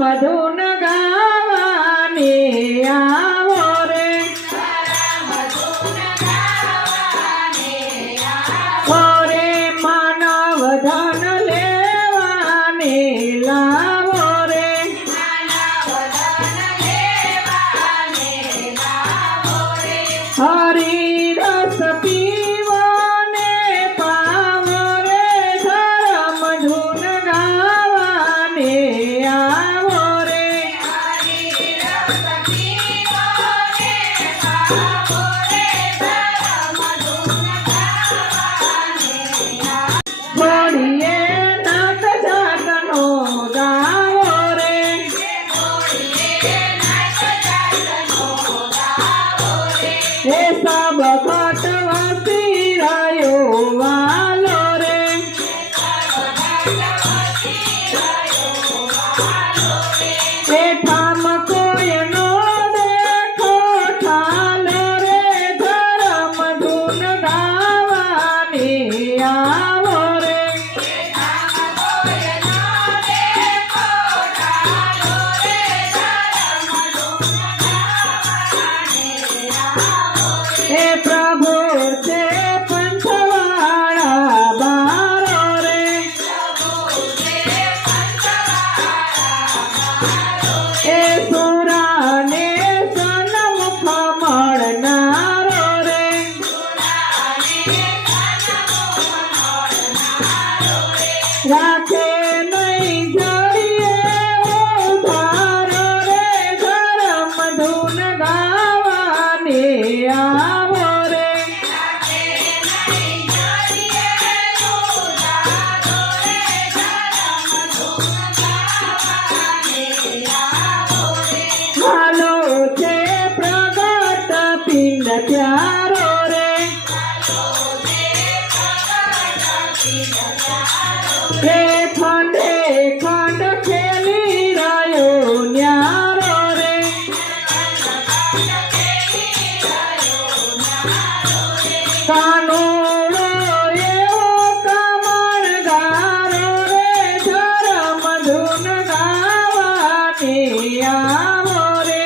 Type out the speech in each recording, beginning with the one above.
ધૂન ગાવાને આવો રે ઓરે માનવ ધન લેવાને લાવો રે હરી રસ પીવાને પાવો રે ધર્મ ધૂન ગાવાને આવો રે છોડીએ નાત જાતનો ગાવો રે એ સબ ઘટ વસી રહ્યો વાલો રે એ ઠામ કોઈ નો દેખો ઠાલો રે ધર્મ ધૂન ગાવાને આવો રે એ પ્રભુ છે પંચવાળા બારો રે એ સુરાને સન્મુખ મળનારો રે રાખે નહીં જઈએ ઉધારો રે ધર્મ ધૂન ગાવાને આવો રે હાલો છે પ્રગટ પિંડ પ્યારો રે એ ખંડે ખંડ ખેલી રહ્યો ન્યારો રે કાનોડો એવો કમળગારો રે ધર્મ ધૂન ગાવાને આવો રે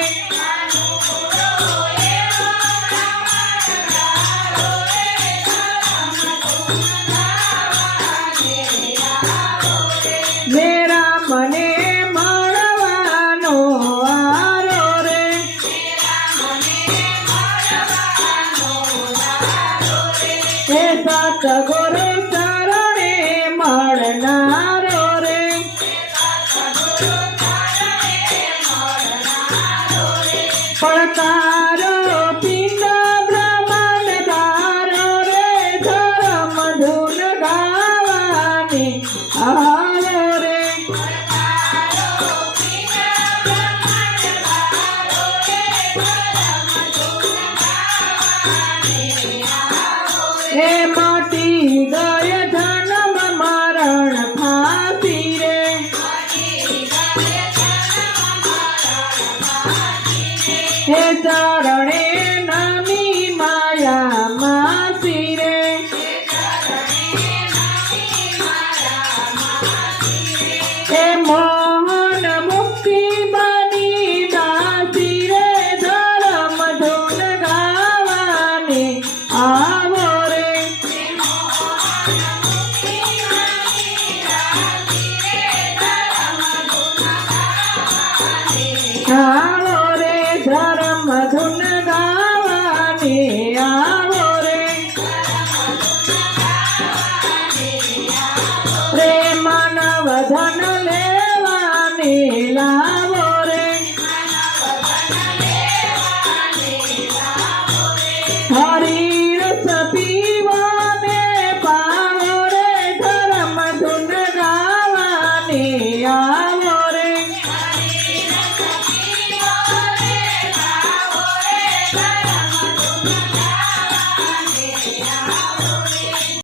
મેરા મને મળવાનો આરો રે એ સતગુરુ શરણે મળનારો રે પડકારો પિંડ બ્રહ્માંડધારો રે ધર્મ ધૂન ગાવાને આવો રે એ મટી ગય જન્મ મરણ ફાંસી રે હે ચરણે નમી માયા માસી રે હે મોહન મુક્તિ બની દાસી રે ધર્મ ધૂન ગાવાને આવો રે આવો રે ધર્મ ધૂન ગાવાને આવો રે પ્રેમ માનવ ધન